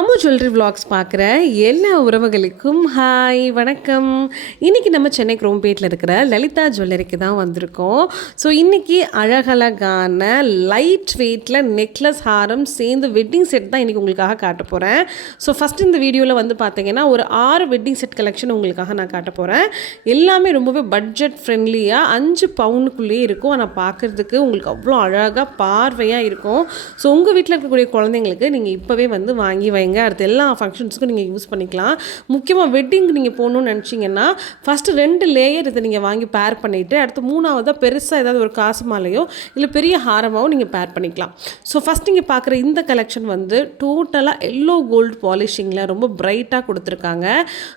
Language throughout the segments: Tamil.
அம்மு ஜுவல்லரி விலாக்ஸ் பார்க்குற எல்லா உறவுகளுக்கும் ஹாய் வணக்கம். இன்றைக்கி நம்ம சென்னை குரோம்பேட்டில் இருக்கிற லலிதா ஜுவல்லரிக்கு தான் வந்திருக்கோம். ஸோ இன்றைக்கி அழகழகான லைட் வெயிட்டில் நெக்லஸ் ஹாரம் சேர்ந்து வெட்டிங் செட் தான் இன்றைக்கி உங்களுக்காக காட்ட போகிறேன். ஸோ ஃபஸ்ட் இந்த வீடியோவில் வந்து பார்த்தீங்கன்னா ஒரு 6 வெட்டிங் செட் கலெக்ஷன் உங்களுக்காக நான் காட்ட போகிறேன். எல்லாமே ரொம்பவே பட்ஜெட் ஃப்ரெண்ட்லியாக 5 பவுனுக்குள்ளேயே இருக்கும். ஆனால் பார்க்குறதுக்கு உங்களுக்கு அவ்வளோ அழகாக பார்வையாக இருக்கும். ஸோ உங்கள் வீட்டில் இருக்கக்கூடிய குழந்தைங்களுக்கு நீங்கள் இப்போவே வந்து வாங்கி வைங்க. அடுத்து எல்லா ஃபங்க்ஷன்ஸுக்கும் நீங்கள் யூஸ் பண்ணிக்கலாம். முக்கியமாக வெட்டிங்க்கு நீங்கள் போகணுன்னு நினச்சிங்கன்னா ஃபஸ்ட்டு 2 லேயர் இதை நீங்கள் வாங்கி பேர் பண்ணிவிட்டு அடுத்து 3ஆவதாக பெருசாக ஏதாவது ஒரு காசு மாலையோ இல்லை பெரிய ஹாரமாவோ நீங்கள் பேர் பண்ணிக்கலாம். ஸோ ஃபஸ்ட் நீங்கள் பார்க்குற இந்த கலெக்ஷன் வந்து டோட்டலாக எல்லோ கோல்டு பாலிஷிங்கில் ரொம்ப பிரைட்டாக கொடுத்துருக்காங்க.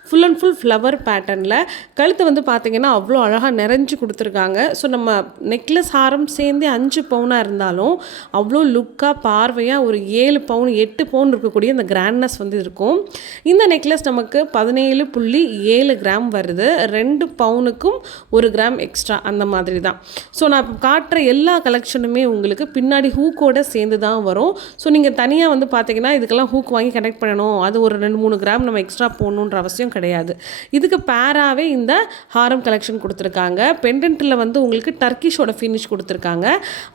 ஃபுல் அண்ட் ஃபுல் ஃப்ளவர் பேட்டர்னில் கழுத்தை வந்து பார்த்திங்கன்னா அவ்வளோ அழகாக நிறைஞ்சு கொடுத்துருக்காங்க. ஸோ நம்ம நெக்லஸ் ஹாரம் சேர்ந்தே 5 பவுனாக இருந்தாலும் அவ்வளோ லுக்காக பார்வையாக ஒரு 7 பவுன் 8 பவுன் இருக்கக்கூடிய இந்த கிராண்ட்னஸ் வந்து இருக்கும். இந்த நெக்லஸ் நமக்கு 17.7 கிராம் வருது. 2 பவுனுக்கும் 1 கிராம் எக்ஸ்ட்ரா அந்த மாதிரி தான். ஸோ நான் இப்போ காட்டுற எல்லா கலெக்ஷனுமே உங்களுக்கு பின்னாடி ஹூக்கோடு சேர்ந்து தான் வரும். ஸோ நீங்கள் தனியாக வந்து பார்த்தீங்கன்னா இதுக்கெல்லாம் ஹூக் வாங்கி கனெக்ட் பண்ணணும், அது ஒரு 2-3 கிராம் நம்ம எக்ஸ்ட்ரா போடணுன்ற அவசியம் கிடையாது. இதுக்கு பேராகவே இந்த ஹாரம் கலெக்ஷன் கொடுத்துருக்காங்க. பெண்டன்ட்டில் வந்து உங்களுக்கு டர்க்கிஷோட ஃபினிஷ் கொடுத்துருக்காங்க.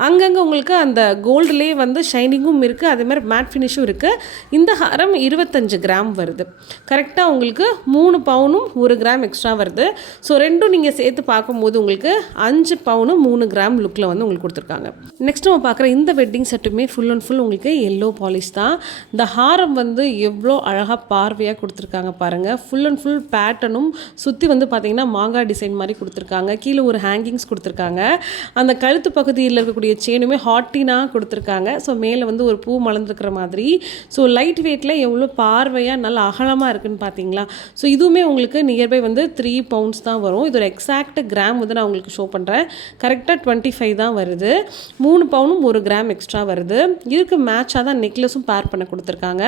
அங்கங்கே உங்களுக்கு அந்த கோல்டுலேயே வந்து ஷைனிங்கும் இருக்குது, அதே மாதிரி மேட் ஃபினிஷும் இருக்குது. இந்த ஹாரம் 25 கிராம் வருது. கரெக்டாக உங்களுக்கு 3 பவுனும் 1 கிராம் எக்ஸ்ட்ரா வருது. ஸோ ரெண்டும் நீங்கள் சேர்த்து பார்க்கும்போது உங்களுக்கு 5 பவுனு 3 கிராம் லுக்கில் வந்து உங்களுக்கு கொடுத்துருக்காங்க. நெக்ஸ்ட் நம்ம பார்க்குற இந்த வெட்டிங் செட்டுமே ஃபுல் அண்ட் ஃபுல் உங்களுக்கு எல்லோ பாலிஷ் தான். இந்த ஹாரம் வந்து எவ்வளோ அழகாக பார்வையாக கொடுத்துருக்காங்க பாருங்கள். ஃபுல் அண்ட் ஃபுல் பேட்டர்னும் சுற்றி வந்து பார்த்திங்கன்னா மாங்காய் டிசைன் மாதிரி கொடுத்துருக்காங்க. கீழே ஒரு ஹேங்கிங்ஸ் கொடுத்துருக்காங்க. அந்த கழுத்து பகுதியில் இருக்கக்கூடிய செயினுமே ஹாட்டினாக கொடுத்துருக்காங்க. ஸோ மேலே வந்து ஒரு பூ மலர்ந்துருக்கிற மாதிரி. ஸோ லைட் வெயிட்டில் எவ்வளோ பார்வையாக நல்லா அகலமாக இருக்குதுன்னு பார்த்தீங்களா. ஸோ இதுவுமே உங்களுக்கு நியர்பை வந்து 3 பவுண்ட்ஸ் தான் வரும். இதோட எக்ஸாக்ட் கிராம் வந்து நான் உங்களுக்கு ஷோ பண்ணுறேன். கரெக்டாக 25 தான் வருது. 3 பவுனும் 1 கிராம் எக்ஸ்ட்ரா வருது. இதுக்கு மேட்சாக தான் நெக்லஸும் பேர் பண்ண கொடுத்துருக்காங்க.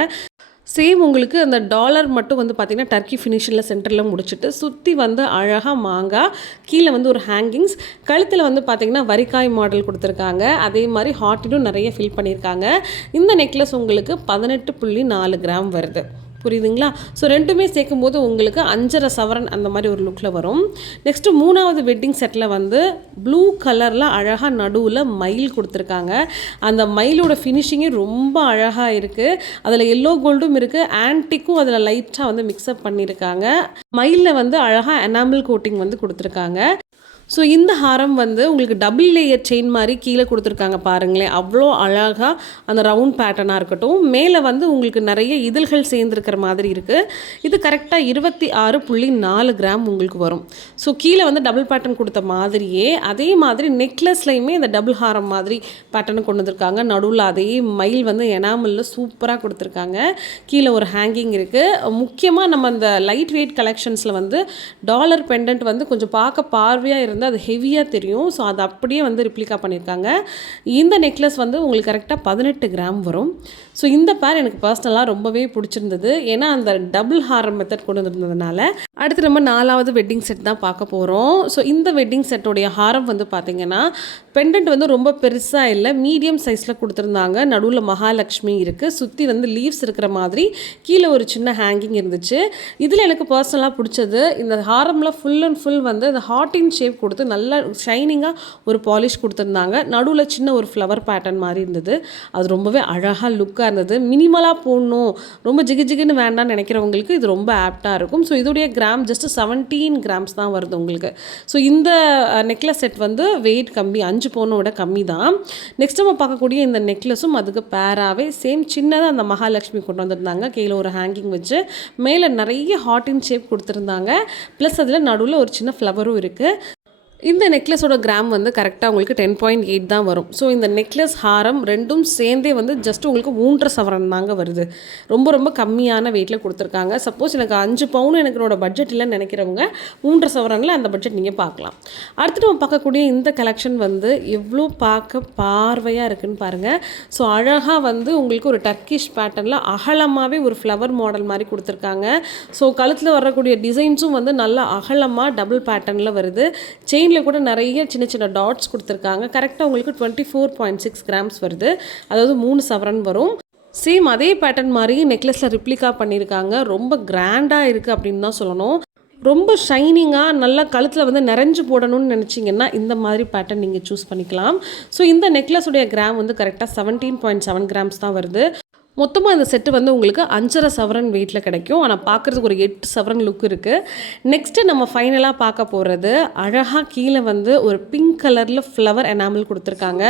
சேம் உங்களுக்கு அந்த டாலர் மட்டும் வந்து பார்த்திங்கன்னா டர்க்கி ஃபினிஷில் சென்டரில் முடிச்சுட்டு சுற்றி வந்து அழகாக மாங்காய், கீழே வந்து ஒரு ஹேங்கிங்ஸ், கழுத்தில் வந்து பார்த்திங்கன்னா வரிக்காய் மாடல் கொடுத்துருக்காங்க. அதே மாதிரி ஹாட்டிலும் நிறைய ஃபில் பண்ணியிருக்காங்க. இந்த நெக்லஸ் உங்களுக்கு 18.4 கிராம் வருது. புரியுதுங்களா. ஸோ ரெண்டுமே சேர்க்கும் போது உங்களுக்கு 5.5 சவரன் அந்த மாதிரி ஒரு லுக்கில் வரும். நெக்ஸ்ட்டு 3ஆவது வெட்டிங் செட்டில் வந்து ப்ளூ கலரில் அழகாக நடுவில் மயில் கொடுத்துருக்காங்க. அந்த மயிலோட ஃபினிஷிங்கே ரொம்ப அழகாக இருக்குது. அதில் எல்லோ கோல்டும் இருக்குது, ஆன்டிக்கும் அதில் லைட்டாக வந்து மிக்ஸ்அப் பண்ணியிருக்காங்க. மயிலில் வந்து அழகாக எனாமல் கோட்டிங் வந்து கொடுத்துருக்காங்க. ஸோ இந்த ஹாரம் வந்து உங்களுக்கு டபுள் லேயர் செயின் மாதிரி கீழே கொடுத்துருக்காங்க பாருங்களேன். அவ்வளோ அழகாக அந்த ரவுண்ட் பேட்டர்னாக இருக்கட்டும், மேலே வந்து உங்களுக்கு நிறைய இதழ்கள் சேர்ந்துருக்கிற மாதிரி இருக்குது. இது கரெக்டாக 26.4 கிராம் உங்களுக்கு வரும். ஸோ கீழே வந்து டபுள் பேட்டர்ன் கொடுத்த மாதிரியே அதே மாதிரி நெக்லஸ்லையுமே இந்த டபுள் ஹாரம் மாதிரி பேட்டர்னு கொண்டு வந்திருக்காங்க. நடுவில் அதே மயில் வந்து எனாமலில் சூப்பராக கொடுத்துருக்காங்க. கீழே ஒரு ஹேங்கிங் இருக்குது. முக்கியமாக நம்ம அந்த லைட் வெயிட் கலெக்ஷன்ஸில் வந்து டாலர் பெண்டன்ட் வந்து கொஞ்சம் பார்க்க பார்வையாக இருந்து அது ஹெவியாக தெரியும். ஸோ அது அப்படியே வந்து ரிப்ளிகா பண்ணியிருக்காங்க. இந்த நெக்லஸ் வந்து உங்களுக்கு கரெக்டாக 18 கிராம் வரும். ஸோ இந்த பேர் எனக்கு பர்சனலாக ரொம்பவே பிடிச்சிருந்தது. ஏன்னா அந்த டபுள் ஹாரம் மெத்தட் கொண்டு வந்திருந்ததுனால. அடுத்து நம்ம 4ஆவது வெட்டிங் செட் தான் பார்க்க போகிறோம். ஸோ இந்த வெட்டிங் செட்டோடைய ஹாரம் வந்து பார்த்திங்கன்னா பெண்டன்ட் வந்து ரொம்ப பெருசாக இல்லை, மீடியம் சைஸில் கொடுத்துருந்தாங்க. நடுவில் மகாலட்சுமி இருக்குது, சுற்றி வந்து லீவ்ஸ் இருக்கிற மாதிரி கீழே ஒரு சின்ன ஹேங்கிங் இருந்துச்சு. இதில் எனக்கு பர்சனலாக பிடிச்சது இந்த ஹாரமில் ஃபுல் அண்ட் ஃபுல் வந்து இந்த ஹார்டின் ஷேப் கொடுத்து நல்லா ஷைனிங்காக ஒரு பாலிஷ் கொடுத்துருந்தாங்க. நடுவில் சின்ன ஒரு ஃப்ளவர் பேட்டர்ன் மாதிரி இருந்தது. அது ரொம்பவே அழகாக லுக்காக இருந்தது. மினிமலாக போடணும், ரொம்ப ஜிகுன்னு வேண்டாம்னு நினைக்கிறவங்களுக்கு இது ரொம்ப ஆப்டாக இருக்கும். ஸோ இதோடைய கிராம் ஜஸ்ட் 17 கிராம்ஸ் தான் வருது உங்களுக்கு. ஸோ இந்த நெக்லஸ் செட் வந்து வெயிட் கம்மி, 5 பவுனோட கம்மி தான். நெக்ஸ்ட் நம்ம பார்க்கக்கூடிய இந்த நெக்லஸும் அதுக்கு பேராகவே சேம் சின்னதாக அந்த மகாலட்சுமி கொண்டு வந்திருந்தாங்க. கீழே ஒரு ஹேங்கிங் வச்சு மேலே நிறைய ஹார்டின் ஷேப் கொடுத்துருந்தாங்க. ப்ளஸ் அதில் நடுவில் ஒரு சின்ன ஃப்ளவரும் இருக்குது. இந்த நெக்லஸோட கிராம் வந்து கரெக்டாக உங்களுக்கு 10.8 தான் வரும். ஸோ இந்த நெக்லஸ் ஹாரம் ரெண்டும் சேர்ந்தே வந்து ஜஸ்ட் உங்களுக்கு 3.5 சவரன் தாங்க வருது. ரொம்ப கம்மியான வெயிட்டில் கொடுத்துருக்காங்க. சப்போஸ் எனக்கு 5 பவுன் எனக்கோட பட்ஜெட் இல்லைன்னு நினைக்கிறவங்க 3.5 சவரனில் அந்த பட்ஜெட் நீங்கள் பார்க்கலாம். அடுத்து நம்ம பார்க்கக்கூடிய இந்த கலெக்ஷன் வந்து எவ்வளோ பார்க்க பார்வையாக இருக்குதுன்னு பாருங்கள். ஸோ அழகாக வந்து உங்களுக்கு ஒரு டர்க்கிஷ் பேட்டர்னில் அகலமாகவே ஒரு ஃப்ளவர் மாடல் மாதிரி கொடுத்துருக்காங்க. ஸோ கழுத்தில் வரக்கூடிய டிசைன்ஸும் வந்து நல்லா அகலமாக டபுள் பேட்டர்னில் வருது. செயின் கூட நிறைய சின்ன சின்ன டாட்ஸ் கொடுத்துருக்காங்க. கரெக்டாக உங்களுக்கு 24.6 கிராம்ஸ் வருது. அதாவது 3 சவரன் வரும். சேம் அதே பேட்டர்ன் மாதிரி நெக்லஸில் ரிப்ளிகா பண்ணியிருக்காங்க. ரொம்ப கிராண்டாக இருக்குது அப்படின்னு தான் சொல்லணும். ரொம்ப ஷைனிங்காக நல்லா கழுத்தில் வந்து நிறைஞ்சு போடணும்னு நினச்சிங்கன்னா இந்த மாதிரி பேட்டர்ன் நீங்கள் சூஸ் பண்ணிக்கலாம். ஸோ இந்த நெக்லஸுடைய கிராம் வந்து கரெக்டாக 17.7 கிராம்ஸ் தான் வருது. மொத்தமாக இந்த செட்டு வந்து உங்களுக்கு 5.5 சவரன் வெயிட்டில் கிடைக்கும். ஆனால் பார்க்குறதுக்கு ஒரு 8 சவரன் லுக் இருக்குது. நெக்ஸ்ட்டு நம்ம ஃபைனலாக பார்க்க போகிறது அழகாக கீழே வந்து ஒரு பிங்க் கலரில் ஃப்ளவர் எனாமல் கொடுத்துருக்காங்க.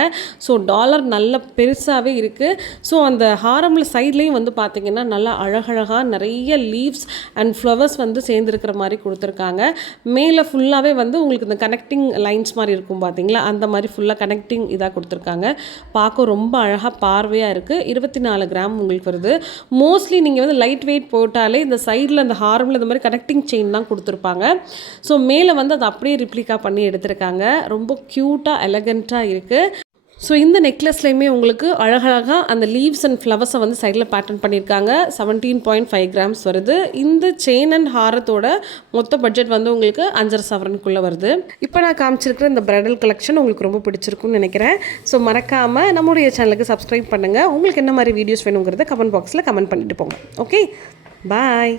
ஸோ டாலர் நல்ல பெருசாகவே இருக்குது. ஸோ அந்த ஹாரமில் சைட்லேயும் வந்து பார்த்திங்கன்னா நல்லா அழகழகாக நிறைய லீவ்ஸ் அண்ட் ஃப்ளவர்ஸ் வந்து சேர்ந்துருக்கிற மாதிரி கொடுத்துருக்காங்க. மேலே ஃபுல்லாகவே வந்து உங்களுக்கு இந்த கனெக்டிங் லைன்ஸ் மாதிரி இருக்கும் பார்த்தீங்களா, அந்த மாதிரி ஃபுல்லாக கனெக்டிங் இதாக கொடுத்துருக்காங்க. பார்க்க ரொம்ப அழகாக பார்வையாக இருக்குது. 24 கிராம் உங்களுக்கு வருது. மோஸ்ட்லி நீங்கள் வந்து லைட் வெயிட் போட்டாலே இந்த சைடில் அந்த ஹாரமில் இந்த மாதிரி கனெக்டிங் செயின் தான் கொடுத்துருப்பாங்க. ஸோ மேலே வந்து அதை அப்படியே ரிப்ளிகா பண்ணி எடுத்திருக்காங்க. ரொம்ப க்யூட்டாக எலகண்ட்டாக இருக்குது. ஸோ இந்த நெக்லஸ்லையுமே உங்களுக்கு அழகழகாக அந்த லீவ்ஸ் அண்ட் ஃப்ளவர்ஸை வந்து சைடில் பேட்டர்ன் பண்ணியிருக்காங்க. 17.5 கிராம்ஸ் வருது. இந்த செயின் அண்ட் ஹாரத்தோட மொத்த பட்ஜெட் வந்து உங்களுக்கு 5.5 சவரனுக்குள்ளே வருது. இப்போ நான் காமிச்சிருக்கிற இந்த பிரைடல் கலெக்ஷன் உங்களுக்கு ரொம்ப பிடிச்சிருக்குன்னு நினைக்கிறேன். ஸோ மறக்காமல் நம்மளுடைய சேனலுக்கு சப்ஸ்கிரைப் பண்ணுங்கள். உங்களுக்கு என்ன மாதிரி வீடியோஸ் வேணுங்கிறத கமெண்ட் பாக்ஸில் கமெண்ட் பண்ணிட்டு போங்க. ஓகே, பாய்.